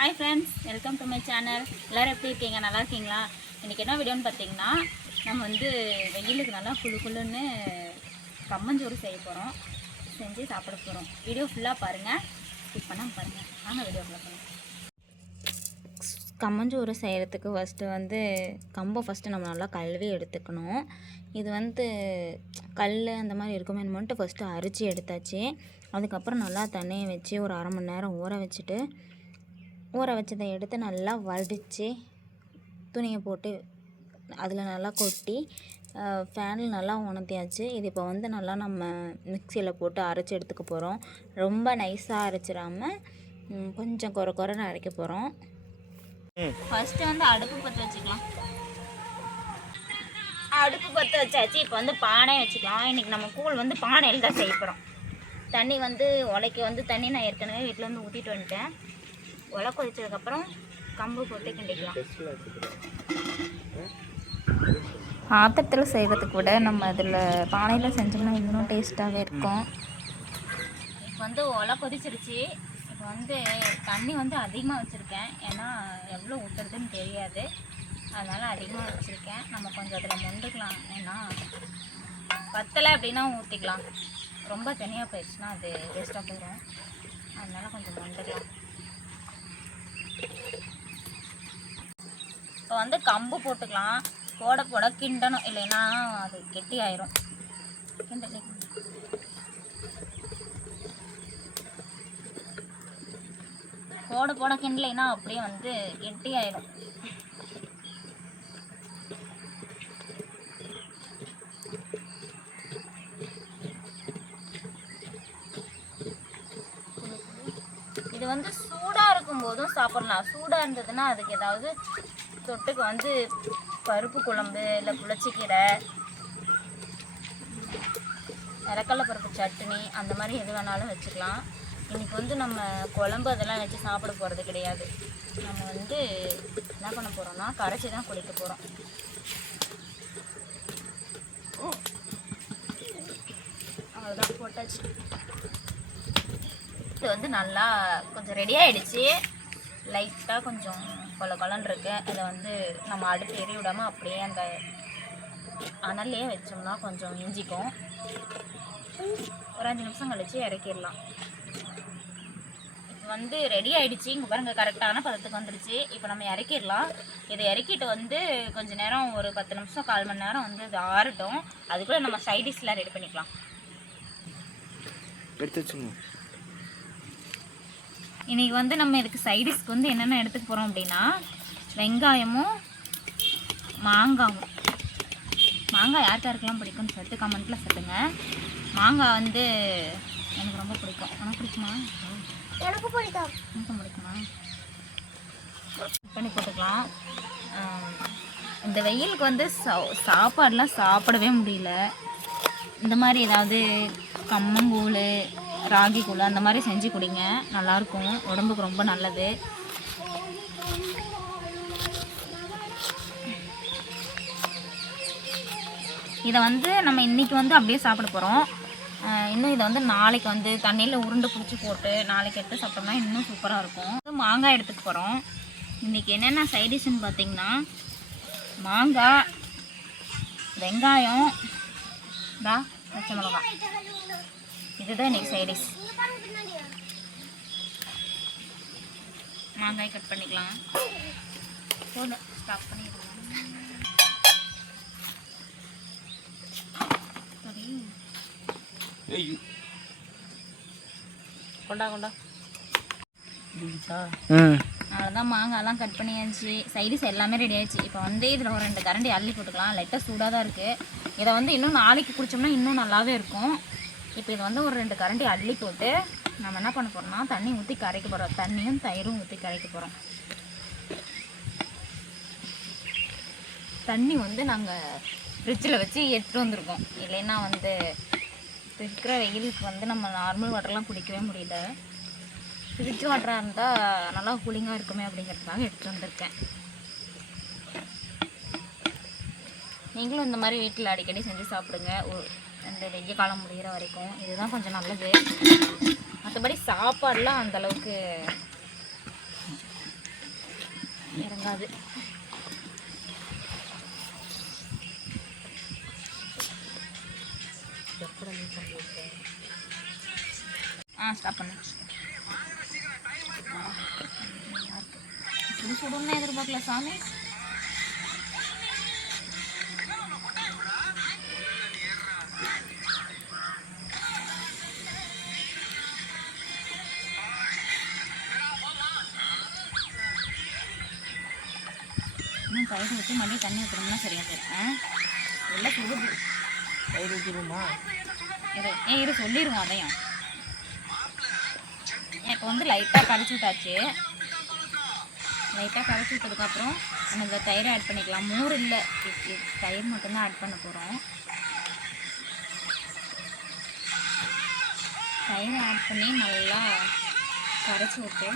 Hi friends, welcome to my channel. எல்லோரும் எப்படி இருக்கீங்க? நல்லா இருக்கீங்களா? இன்றைக்கி என்ன வீடியோன்னு பார்த்தீங்கன்னா, நம்ம வெயிலுக்கு நல்லா குளுன்னு கம்மஞ்சோறு செய்ய போகிறோம். செஞ்சு சாப்பிட போகிறோம். வீடியோ ஃபுல்லாக பாருங்கள், ஸ்கிப் பண்ணாமல் பாருங்கள். வாங்க வீடியோக்குள்ள போகலாம். கம்மஞ்சோறு செய்கிறதுக்கு ஃபஸ்ட்டு கம்பை நம்ம நல்லா கழுவி எடுத்துக்கணும். இது கல் அந்த மாதிரி இருக்குமேனுட்டு ஃபஸ்ட்டு அரிச்சு எடுத்தாச்சு. அதுக்கப்புறம் நல்லா தண்ணியை வச்சு ஒரு அரை மணி நேரம் ஊற வச்சதை எடுத்து நல்லா வடித்து துணியை போட்டு அதில் நல்லா கொட்டி ஃபேனில் நல்லா உணர்த்தியாச்சு. இது இப்போ நல்லா நம்ம மிக்சியில் போட்டு அரைச்சி எடுத்துக்க போகிறோம். ரொம்ப நைஸாக அரைச்சிடாமல் கொஞ்சம் குறைன்னு அரைக்க போகிறோம். ஃபஸ்ட்டு அடுப்பு பற்ற வச்சுக்கலாம். அடுப்பு பற்ற வச்சாச்சு. இப்போ பானை வச்சுக்கலாம். இன்றைக்கி நம்ம கூழ் பானையில் தான் செய்ய போகிறோம். தண்ணி உலைக்கு தண்ணி நான் ஏற்கனவே வீட்டில் ஊற்றிட்டு வந்துட்டேன். உலை கொதிச்சதுக்கப்புறம் கம்பு போட்டு கிண்டிக்கலாம். பாத்திரத்தில் செய்கிறதுக்கு விட நம்ம அதில் பானையில் செஞ்சோம்னா இன்னும் டேஸ்ட்டாகவே இருக்கும். இப்போ உலை கொதிச்சிருச்சு. இப்போ தண்ணி அதிகமாக வச்சுருக்கேன். ஏன்னா எவ்வளோ ஊற்றுறதுன்னு தெரியாது, அதனால் அதிகமாக வச்சுருக்கேன். நம்ம கொஞ்சம் அதில் மொண்டுக்கலாம். ஏன்னா பத்தலை அப்படின்னா ஊற்றிக்கலாம். ரொம்ப தனியாக போயிடுச்சுன்னா அது வேஸ்ட்டாக போயிடும். அதனால் கொஞ்சம் மொண்டுக்கலாம். இப்போ கம்பு போட்டுக்கலாம். போட கிண்டணும், இல்லைன்னா அது கெட்டி ஆயிரும். போட கிண்டலைன்னா அப்படியே கெட்டி ஆயிரும். இது சூடாக இருக்கும்போதும் சாப்பிடலாம். சூடாக இருந்ததுன்னா அதுக்கு ஏதாவது தொட்டுக்கு பருப்பு குழம்பு, இல்லை புளிச்சக்கீரை, இறக்கடலை பருப்பு சட்னி, அந்த மாதிரி எது வேணாலும் வச்சுக்கலாம். இன்றைக்கி நம்ம குழம்பு அதெல்லாம் வச்சு சாப்பிட போகிறது கிடையாது. நம்ம என்ன பண்ண போகிறோம்னா கரைச்சி தான் குடிக்க போகிறோம். அவ்வளோதான், போட்டாச்சு. இது நல்லா கொஞ்சம் ரெடி ஆகிடுச்சு. லைட்டாக கொஞ்சம் கொலன்னு இருக்கு. இதை நம்ம அடுப்பு எரி விடாமல் அப்படியே அந்த அனல்லையே வச்சோம்னா கொஞ்சம் இஞ்சிக்கும். ஒரு 5 நிமிஷம் கழிச்சு இறக்கிடலாம். இப்போ ரெடி ஆகிடுச்சு. இங்கே பாருங்கள், கரெக்டான பதத்துக்கு வந்துடுச்சு. இப்போ நம்ம இறக்கிடலாம். இதை இறக்கிட்டு கொஞ்சம் நேரம், ஒரு 10 நிமிஷம் 1/4 மணி நேரம் இது ஆறட்டும். அதுக்குள்ளே நம்ம சைடிஷ்லாம் ரெடி பண்ணிக்கலாம். எடுத்து வச்சுங்க. இன்றைக்கி நம்ம இதுக்கு சைடிஷ்க்கு என்னென்ன எடுத்துக்க போகிறோம் அப்படின்னா, வெங்காயமும் மாங்காயும். மாங்காய் யாருக்கெல்லாம் பிடிக்கும்னு சொல்லிட்டு கமெண்ட்டில் சொல்லுங்க. மாங்காய் எனக்கு ரொம்ப பிடிக்கும். உனக்கு பிடிக்குமா? எனக்கு பிடிக்கும். எனக்கும் பிடிக்குமா? பண்ணி போட்டுக்கலாம். இந்த வெயிலுக்கு சாப்பாடெலாம் சாப்பிடவே முடியல. இந்த மாதிரி ஏதாவது கம்மங்கூழ், ராகி கூழ் அந்த மாதிரி செஞ்சு குடிங்க, நல்லாயிருக்கும். உடம்புக்கு ரொம்ப நல்லது. இதை நம்ம இன்றைக்கி அப்படியே சாப்பிட போகிறோம். இன்னும் இதை நாளைக்கு தண்ணியில் உருண்டை பிடிச்சி போட்டு நாளைக்கு எடுத்து சாப்பிட்டோம்னா இன்னும் சூப்பராக இருக்கும். மாங்காய் எடுத்துக்க போகிறோம். இன்றைக்கி என்னென்ன சைடிஷ்ன்னு பார்த்தீங்கன்னா, மாங்காய், வெங்காயம், பச்சை மிளகாய், இதுதான் இன்றைக்கி சைடிஷ். மாங்காய் கட் பண்ணிக்கலாம். போதும், ஸ்டாப் பண்ணிடலாம். கொண்டா அவ்வளோதான், மாங்காய்லாம் கட் பண்ணியாச்சு. சைடிஷ் எல்லாமே ரெடி ஆயிடுச்சு. இப்போ இதில் ஒரு 2 கரண்டி அள்ளி போட்டுக்கலாம். லைட்டாக சூடாக தான் இருக்குது. இதை இன்னும் நாளைக்கு குடித்தோம்னா இன்னும் நல்லாவே இருக்கும். இப்போ இது ஒரு 2 கரண்டி அள்ளி போட்டு நம்ம என்ன பண்ண போகிறோம்னா தண்ணி ஊற்றி கரைக்க போகிறோம். தண்ணியும் தயிரும் ஊற்றி கரைக்க போகிறோம். தண்ணி நாங்கள் ஃப்ரிட்ஜில் வச்சு எடுத்துகிட்டு வந்திருக்கோம். இல்லைன்னா இருக்கிற வெயிலுக்கு நம்ம நார்மல் வாட்டர்லாம் குடிக்கவே முடியல. ஃப்ரிட்ஜ் வாட்டராக இருந்தால் நல்லா கூலிங்காக இருக்குமே அப்படிங்கிறதுக்காக எடுத்துகிட்டு வந்திருக்கேன். நீங்களும் இந்த மாதிரி வீட்டில் அடிக்கடி செஞ்சு சாப்பிடுங்க. இந்த வெய்ய காலம் முடிகிற வரைக்கும் இதுதான் கொஞ்சம் நல்லது. மற்றபடி சாப்பாடெலாம் அந்தளவுக்கு இறங்காது. ஸ்டாப் பண்ணு. சுடு சுடுன்னு எதிர்பார்க்கல சாமி. இன்னும் தயிர் ஊற்றி மறுபடியும் தண்ணி ஊற்றுறோம்னா சரியாக போயிடும். எல்லாம் சுடுது. தயிர் ஊற்றிடுமா? இரு சொல்லிடுவோம் அதையும். இப்போ வந்து லைட்டாக கரைச்சி விட்டாச்சு. லைட்டாக கரைச்சி விட்டதுக்கப்புறம் நம்ம இந்த தயிரை ஆட் பண்ணிக்கலாம். மோர் இல்லை, தயிர் மட்டும்தான் ஆட் பண்ண போகிறோம். தயிரை ஆட் பண்ணி நல்லா கரைச்சி விட்டு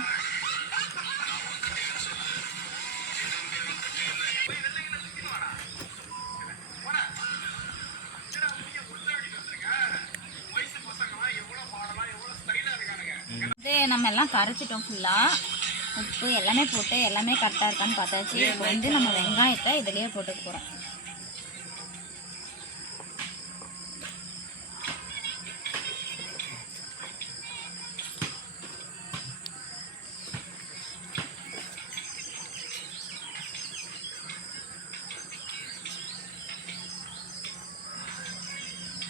நம்ம எல்லாம் கரைச்சிட்டோம் ஃபுல்லாக. உப்பு எல்லாமே போட்டு எல்லாமே கரெக்டாக இருக்கான்னு பார்த்தாச்சு. இப்போ வந்து நம்ம வெங்காயத்தை இதுலேயே போட்டுக்க போகிறோம்.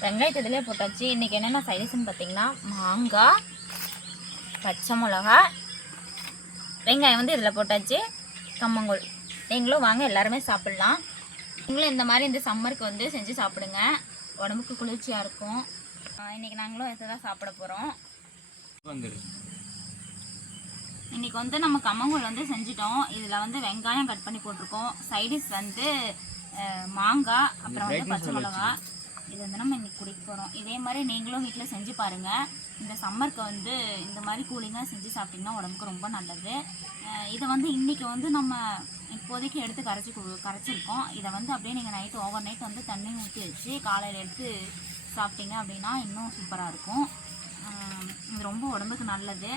வெங்காயத்தை இதிலே போட்டாச்சு. இன்றைக்கி என்னென்ன சைடிஷ்னு பார்த்தீங்கன்னா மாங்காய், பச்சை மிளகா, வெங்காயம் வந்து இதில் போட்டாச்சு, கம்மங்கூழ். நீங்களும் வாங்க எல்லாருமே சாப்பிட்லாம். நீங்களும் இந்த மாதிரி இந்த சம்மருக்கு வந்து செஞ்சு சாப்பிடுங்க, உடம்புக்கு குளிர்ச்சியாக இருக்கும். இன்றைக்கி நாங்களும் இதை தான் சாப்பிட போகிறோம். இன்றைக்கி வந்து நம்ம கம்மங்கூழ் வந்து செஞ்சிட்டோம். இதில் வந்து வெங்காயம் கட் பண்ணி போட்டிருக்கோம். சைடிஷ் வந்து மாங்காய், அப்புறம் வந்து பச்சை மிளகா. இது வந்து நம்ம இன்றைக்கி குடிக்க போகிறோம். இதே மாதிரி நீங்களும் வீட்டில் செஞ்சு பாருங்கள். இந்த சம்மருக்கு வந்து இந்த மாதிரி கூலிங்காக செஞ்சு சாப்பிட்டிங்கன்னா உடம்புக்கு ரொம்ப நல்லது. இதை வந்து இன்றைக்கி வந்து நம்ம இப்போதைக்கு எடுத்து கரைச்சிருக்கோம். இதை வந்து அப்படியே நீங்கள் நைட்டு ஓவர் நைட் வந்து தண்ணி ஊற்றி வச்சு காலையில் எடுத்து சாப்பிட்டீங்க அப்படின்னா இன்னும் சூப்பராக இருக்கும். இது ரொம்ப உடம்புக்கு நல்லது.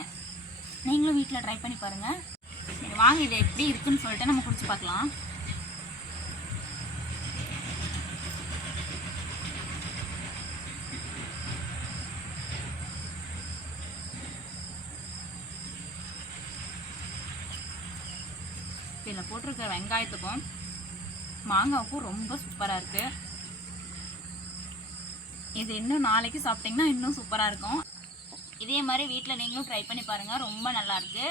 நீங்களும் வீட்டில் ட்ரை பண்ணி பாருங்கள். சரி வாங்க, இது எப்படி இருக்குதுன்னு சொல்லிட்டு நம்ம குடிச்சு பார்க்கலாம். இதில் போட்டிருக்க வெங்காயத்துக்கும் மாங்காவுக்கும் ரொம்ப சூப்பராக இருக்குது. இது இன்னும் நாளைக்கு சாப்பிட்டிங்கன்னா இன்னும் சூப்பராக இருக்கும். இதே மாதிரி வீட்டில் நீங்களும் ட்ரை பண்ணி பாருங்கள், ரொம்ப நல்லாயிருக்கு.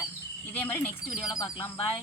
இதே மாதிரி நெக்ஸ்ட் வீடியோவில் பார்க்கலாம். பாய்.